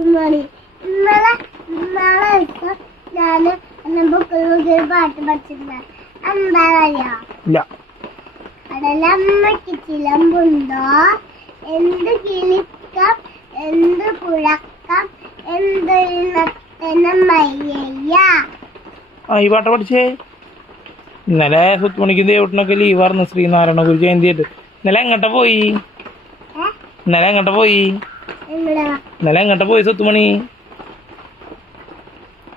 ഇന്നലെ ഇന്നലെ ദിവസം ഞാൻ എന്നെ ബുക്കിൽ ഒരു പാട്ട് പഠിച്ചിരുന്ന എന്താ അറിയാ? ഇല്ല. കടലമ്മയ്ക്ക് ചിലമ്പുണ്ടോ? എന്ത് കിളിക്കം എന്ത് കുഴക്കാം എന്തൊരു മയ്യ ആ ഈ പാട്ട പഠിച്ചേ? ഇന്നലെ സുത്തുമണിക്കും ദേവട്ടിനൊക്കെ ലീവായിരുന്നു ശ്രീനാരായണ ഗുരു ജയന്തി ആയിട്ട് ഇന്നലെ എങ്ങോട്ടാ പോയി? ഇന്നലെ എങ്ങോട്ടാ പോയി? ഇന്നലെ എങ്ങോട്ടാ പോയി സത്തുമണി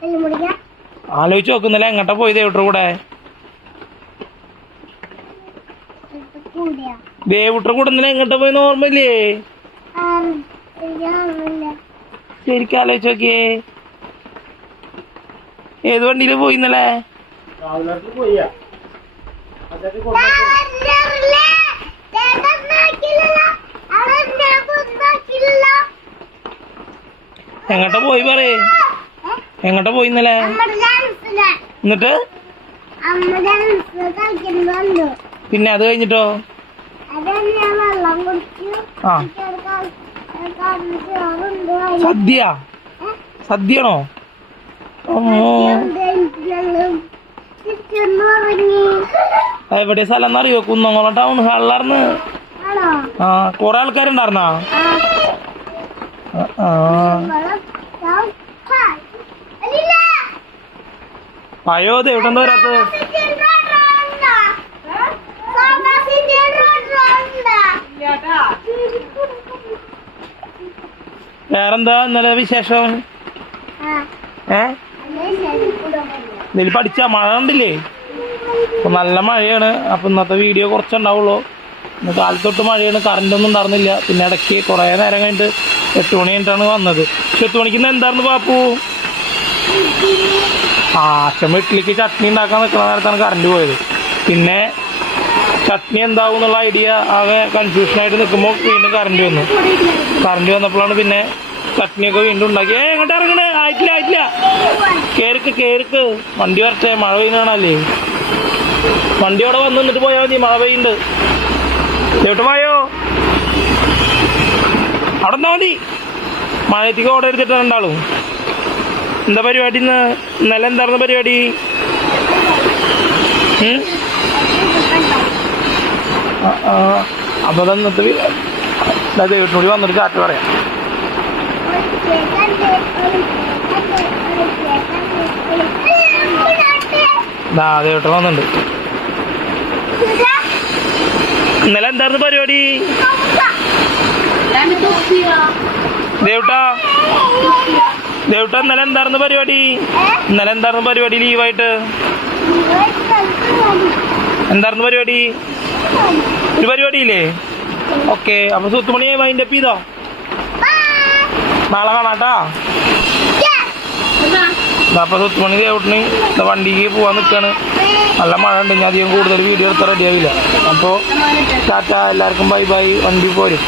ആലോചിച്ചു ആലോചിച്ച് നോക്ക് ഇന്നലെ എങ്ങോട്ടാ പോയി ദേവട്ടർ കൂടെ? കൂടിയാ. കൂടെ ഇന്നലെ എങ്ങോട്ടാ പോയി ഓർമ്മയില്ലേ? ശരിക്കും ആലോചിച്ച് നോക്കിയേ. ഏത് വണ്ടിയിൽ പോയി ഇന്നലെ? എങ്ങോട്ടാ പോയി പറയേ? എങ്ങോട്ടാ പോയി ഇന്നലെ? എന്നിട്ട്? പിന്നെ അത് കഴിഞ്ഞിട്ടോ? ആ. സദ്യ? സദ്യയാണോ? എവിടെ സ്ഥലം എന്നറിയോ കുന്നംകുളം ടൗൺ ഹാളിലാർന്ന് ആ കൊറേ ആൾക്കാരുണ്ടായിരുന്നാ ആ, ആ വെള്ളം ഞാൻ ഹായ്. അലില്ല. അയ്യോ ഇത് എവിടെ വേറെന്താ ഇന്നലെ വിശേഷം? ഏ? ഇതിൽ പഠിച്ച മഴ കണ്ടില്ലേ? അപ്പൊ നല്ല മഴയാണ്. അപ്പൊ ഇന്നത്തെ വീഡിയോ കുറച്ചുണ്ടാവുള്ളൂ. ഇന്ന് കാലത്തൊട്ട് മഴയാണ്. കറണ്ട് ഒന്നും ഉണ്ടായിരുന്നില്ല. പിന്നെ ഇടയ്ക്ക് കുറേ നേരം കഴിഞ്ഞിട്ട് എട്ട് മണി കഴിഞ്ഞിട്ടാണ് വന്നത്. പക്ഷെ എട്ട് മണിക്ക് എന്തായിരുന്നു പാപ്പു? ആ അച്ഛൻ വീട്ടിലേക്ക് ചട്നി ഉണ്ടാക്കാൻ നിൽക്കുന്ന നേരത്താണ് കറണ്ട് പോയത്. പിന്നെ ചട്നി എന്താവും എന്നുള്ള ഐഡിയ ആകെ കൺഫ്യൂഷനായിട്ട് നിൽക്കുമ്പോൾ വീണ്ടും കറണ്ട് വന്നു. കറണ്ട് വന്നപ്പോഴാണ് പിന്നെ ചട്നിയൊക്കെ വീണ്ടും ഉണ്ടാക്കി. ഏ എങ്ങോട്ട് ഇറങ്ങണേ. ആയിട്ടില്ല ആയിട്ടില്ല. കേർക്ക് കേർക്ക് വണ്ടി വരട്ടെ. മഴ പെയ്യുന്നതാണല്ലേ. വണ്ടി അവിടെ വന്ന് നിന്നിട്ട് പോയാൽ മതി. മഴ പെയ്യുന്നുണ്ട്. വായോ അവിടെ നിന്നാ മതി. മഴയത്തേക്ക് ഓടെ എടുത്തിട്ട് രണ്ടാളും. എന്താ പരിപാടി ഇന്ന്? ഇന്നലെ എന്തായിരുന്നു പരിപാടി. അപ്പൊ അത് ഇന്നത്തെ വി- ദാ ദൈവത്തിനോട് കൂടി വന്നിട്ട് ചാറ്റ് പറയാം ദേവട്ടൻ വന്നിട്ടുണ്ട്. ഇന്നലെ എന്തായിരുന്നു പരിപാടി? ദേവട്ടാ ദേവട്ട ഇന്നലെ എന്തായിരുന്നു പരിപാടി? ഇന്നലെ എന്തായിരുന്നു പരിപാടി ലീവായിട്ട്. എന്തായിരുന്നു പരിപാടി ഒരു പരിപാടിയില്ലേ ഓക്കെ അപ്പൊ സുത്തുമണി മൈൻഡ് അപ്പ് ചെയ്തോ. നാളെ കാണാട്ടാ അപ്പൊ സുത്തുമണി ദേവട്ടിന് വണ്ടിക്ക് പോവാൻ നിൽക്കാണ് നല്ല മഴ ഉണ്ട് ഞാൻ അധികം കൂടുതൽ വീഡിയോ എടുത്താൽ ആവില്ല അപ്പോൾ ടാറ്റ എല്ലാവർക്കും ബൈ ബൈ വണ്ടി പോരും.